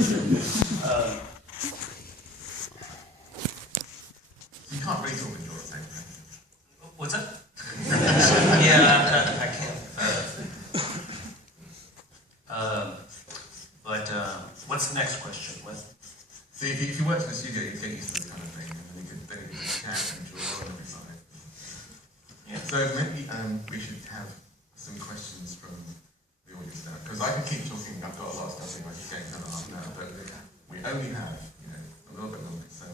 You can't really talk in your thing, right? What's that? Yeah, I can't. What's the next question? So if you worked in the studio, you'd get used to this kind of thing, and then you could chat and draw and everything like that. Yeah. So maybe we should have some questions from the audience now, because I can keep talking. I've got a lot of stuff in my game another half an hour, but we only have a little bit longer. So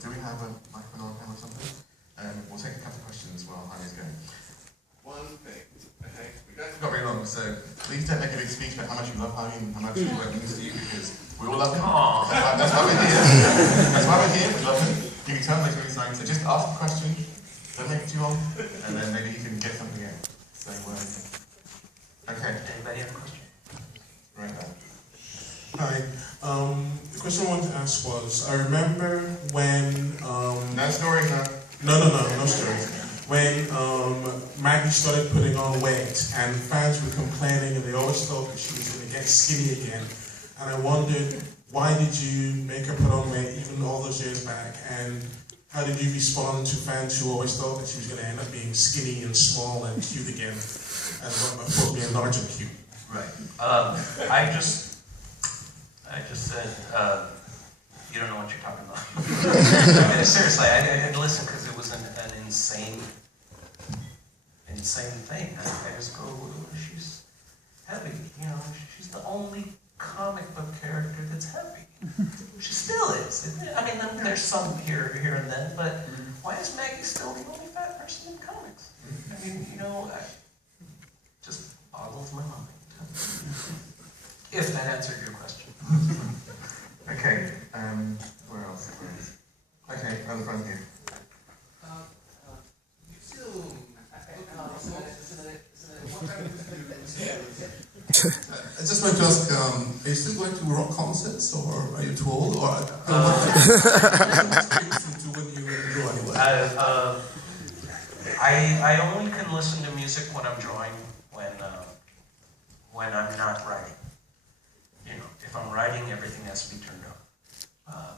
do we have a microphone on camera or something? We'll take a couple of questions while Jaime's going. One thing, okay? We don't got very long, so please don't make a big speech about how much you love Jaime and how much he means to you, because we all love him. That's why we're here. That's why we're here. We love him. You can tell him later anytime. So just ask a question. Don't make it too long, and then maybe you can get something out. So okay. Anybody have a question? Right now. Hi. The question I wanted to ask was, I remember when... no story, no. No story. When Maggie started putting on weight, and fans were complaining, and they always thought that she was going to get skinny again. And I wondered, why did you make her put on weight even all those years back? And how did you respond to fans who always thought that she was going to end up being skinny and small and cute again, as opposed to being large and cute? Right. I just said, you don't know what you're talking about. I mean, seriously, I didn't listen because it was an insane thing. I just go, she's heavy, she's the only comic book character that's heavy. She still is. I mean, there's some here and then, but why is Maggie still the only fat person in comics? I mean, just boggles my mind. If that answered your question. Okay, where else? Okay, on the front here. I just wanted to ask, are you still going to rock concerts, or are you too old, or I only can listen to music when I'm drawing, when I'm not writing. If I'm writing, everything has to be turned on.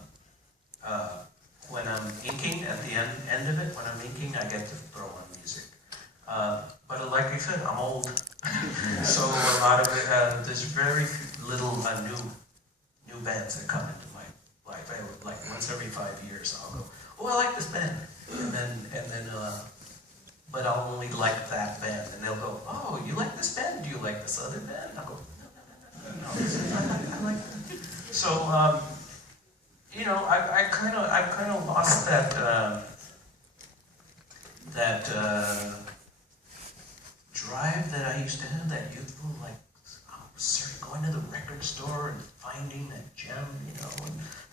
When I'm inking, at the end of it, when I'm inking, I get to throw on music. But like I said, I'm old, so a lot of it, there's very little new bands that come into my life. Like once every 5 years, I'll go, oh, I like this band, and then, but I'll only like that band, and they'll go, oh, you like this band? Do you like this other band? I'll go, no, I like that. So, I've kind of lost that drive that I used to have, that youthful, going to the record store and finding that gem, and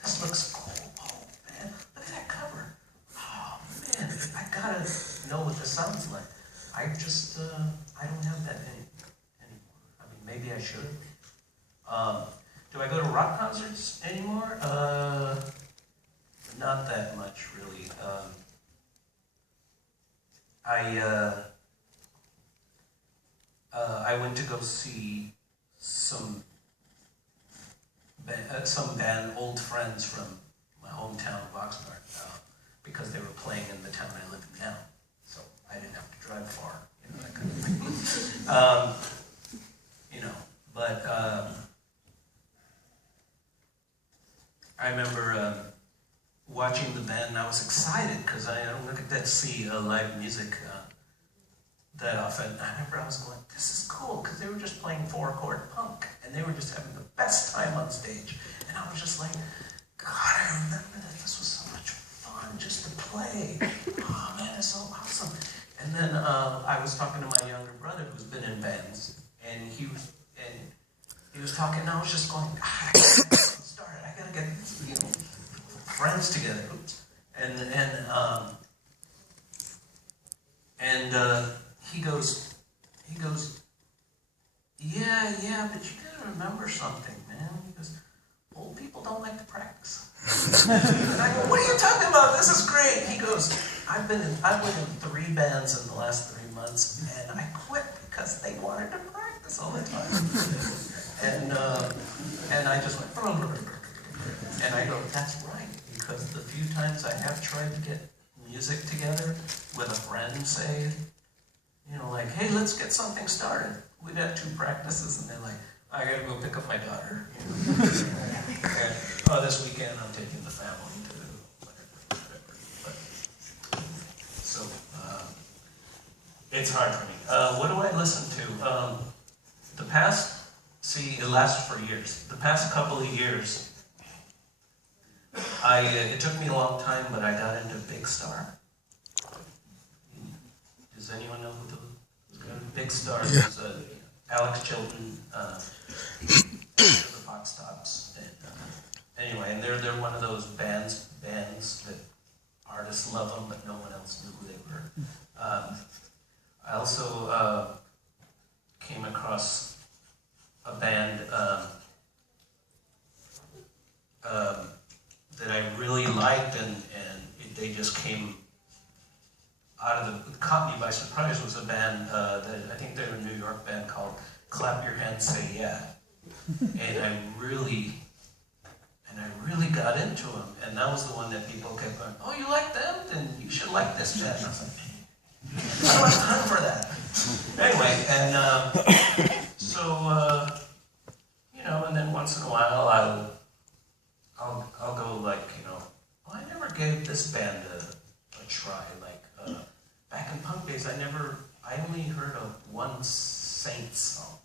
this looks cool. Oh man, look at that cover. Oh man, I gotta know what this sounds like. I don't have that anymore. I mean, maybe I should. Do I go to rock concerts anymore? Not that much, really. I went to go see some band, old friends from my hometown of Oxnard, because they were playing in the town I live in now, so I didn't have to drive far, that kind of thing. But I remember watching the band, and I was excited because I don't get to see live music that often. I remember I was going, this is cool, because they were just playing 4-chord punk, and they were just having the best time on stage. And I was just like, God, I remember that this was so much fun just to play. Oh man, it's so awesome. And then I was talking to my younger brother who's been in bands, and he was talking, and I was just going, God, I gotta get started. I gotta get friends together. Oops. And he goes, yeah, but you gotta remember something, man. He goes, old people don't like to practice. And I go, what are you talking about? This is great. He goes, I've been in 3 bands in the last 3 months, and I quit because they wanted to practice all the time. And And I just went, and I go, that's right, because the few times I have tried to get music together with a friend, say, you know, like, hey, let's get something started. We've had 2 practices, and they're like, I gotta go pick up my daughter. You know? And, oh, this weekend I'm taking the family to whatever. But, so, it's hard for me. What do I listen to? The past, see, it lasts for years. The past couple of years, it took me a long time, but I got into Big Star. Does anyone know who Big Star is? Alex Chilton, the Fox Tops. Anyway, and they're one of those bands that artists love them, but no one else knew who they were. I also came across a band that I really liked, and they just came out of the, caught me by surprise. Was a band that I think they're a New York band called Clap Your Hands, Say Yeah. And I really got into them, and that was the one that people kept going, oh, you like them? Then you should like this band. And I was like, I don't have time for that. Anyway, and so, you know, and then once in a while I'll go like, you know, well, I never gave this band a try. Like, back in punk days, I only heard of one Saints song,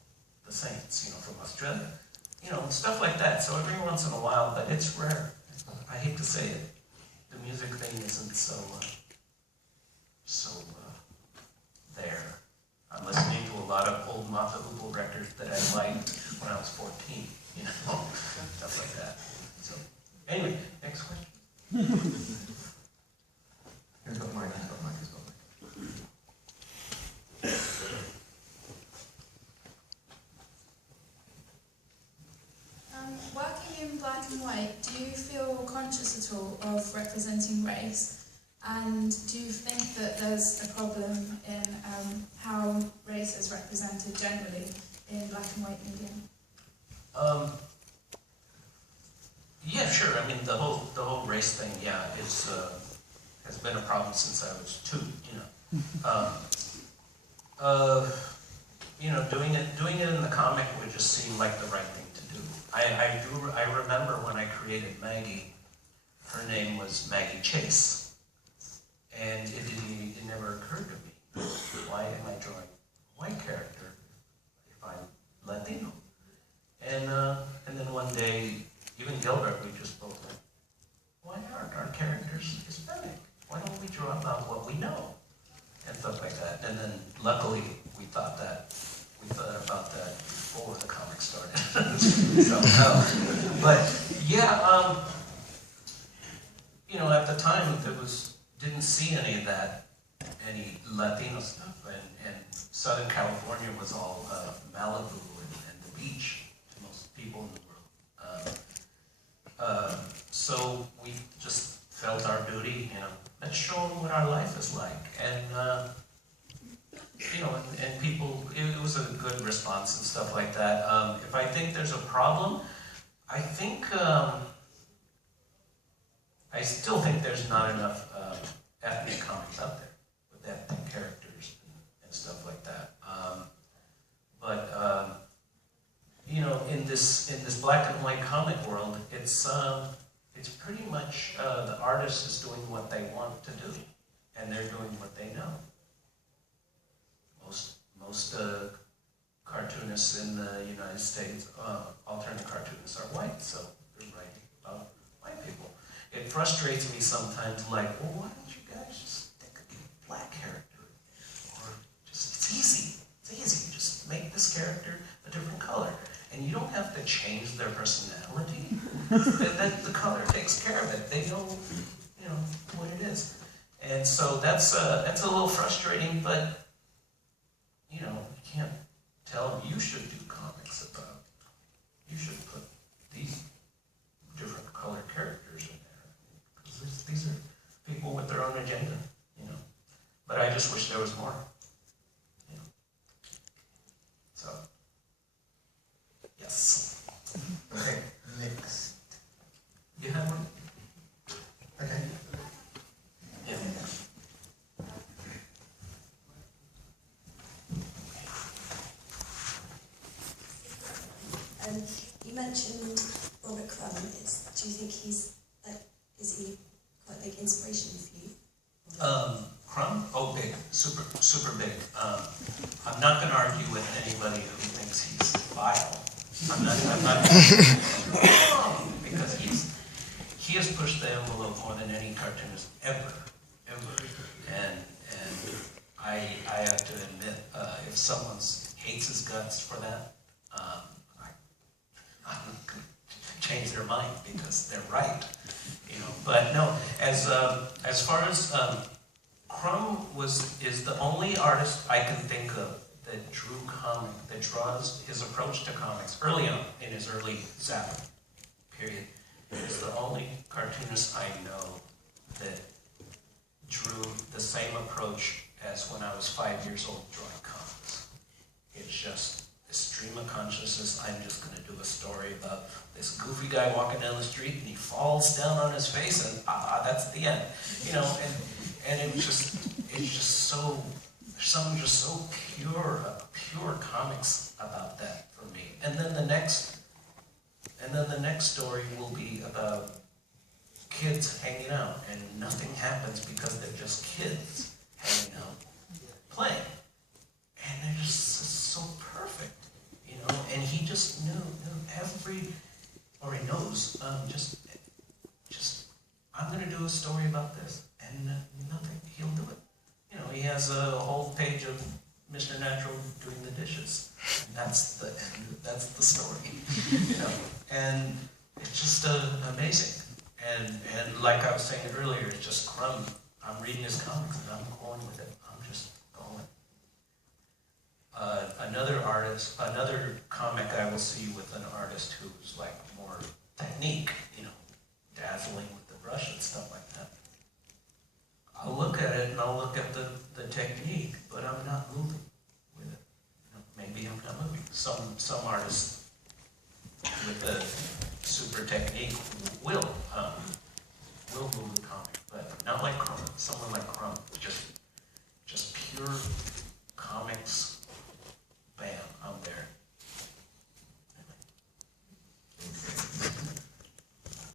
the Saints, you know, from Australia. You know, stuff like that. So every once in a while, but it's rare. I hate to say it. The music thing isn't so there. I'm listening to a lot of old Mata Hoople records that I liked when I was 14, you know, stuff like that. So, anyway, next question. Who's got Mike? Who's got Mike? Who's got Mike? Working in black and white, do you feel conscious at all of representing race? And do you think that there's a problem in how race is represented generally in black and white media? Yeah, sure. I mean, the whole race thing, yeah, is has been a problem since I was 2. You know, doing it in the comic would just seem like the right thing to do. I remember when I created Maggie, her name was Maggie Chase, and it never occurred to me, why am I drawing a white character if I'm Latino? And then one day, even Gilbert, we just both went, why aren't our characters Hispanic? Why don't we draw about what we know? And stuff like that. And then luckily we thought about that before the comic started. So, but yeah, you know, at the time didn't see any of that, any Latino stuff, and Southern California was all Malibu and the beach to most people in the world. So we just felt our duty, you know, let's show them what our life is like, and you know, and people, it was a good response and stuff like that. If I think there's a problem, I think, I still think there's not enough ethnic comics out there with ethnic characters and stuff like that. But you know, in this black and white comic world, it's pretty much the artist is doing what they want to do, and they're doing what they know. Most cartoonists in the United States, alternate cartoonists, are white, so they're writing about white people. It frustrates me sometimes, like, well, why don't you guys just think of a black character? Or just, it's easy. It's easy. Just make this character a different color. And you don't have to change their personality. The color takes care of it. They know, you know, what it is. And so that's a little frustrating, but you know, you can't tell them you should do comics about. You should put these different colored characters in there, because these are people with their own agenda, you know. But I just wish there was more, you know. So, yes. Okay. do you think he's like, is he quite a big inspiration for you? Crumb? Oh, big, super big. I'm not going to argue with anybody who thinks he's vile. I'm not because he has pushed the envelope more than any cartoonist ever. And I have to admit, if someone hates his guts for that, I'm going to change their mind because they're right. You know, but no, as far as Crumb is the only artist I can think of that drew comic, that draws his approach to comics early on in his early Zap period. Is the only cartoonist I know that drew the same approach as when I was 5 years old drawing comics. It's just a stream of consciousness. I'm just going to do a story about this goofy guy walking down the street and he falls down on his face and that's the end. You know, and it's just so, there's something just so pure comics about that for me. And then the next story will be about kids hanging out and nothing happens because they're just kids hanging out, playing. And they're just so perfect, you know, and he just knew he knows, just, I'm going to do a story about this, and nothing, he'll do it. You know, he has a whole page of Mr. Natural doing the dishes, and that's the story, you know, and it's just amazing. And like I was saying earlier, it's just Crumb. I'm reading his comics and I'm going with it. I'm just going. Another comic I will see with an artist who's like more technique, you know, dazzling with the brush and stuff like that. I'll look at it and I'll look at the technique, but I'm not moving with it. You know, maybe I'm not moving. Some artists with the super technique will move the comic, but not like Crumb. Someone like Crumb just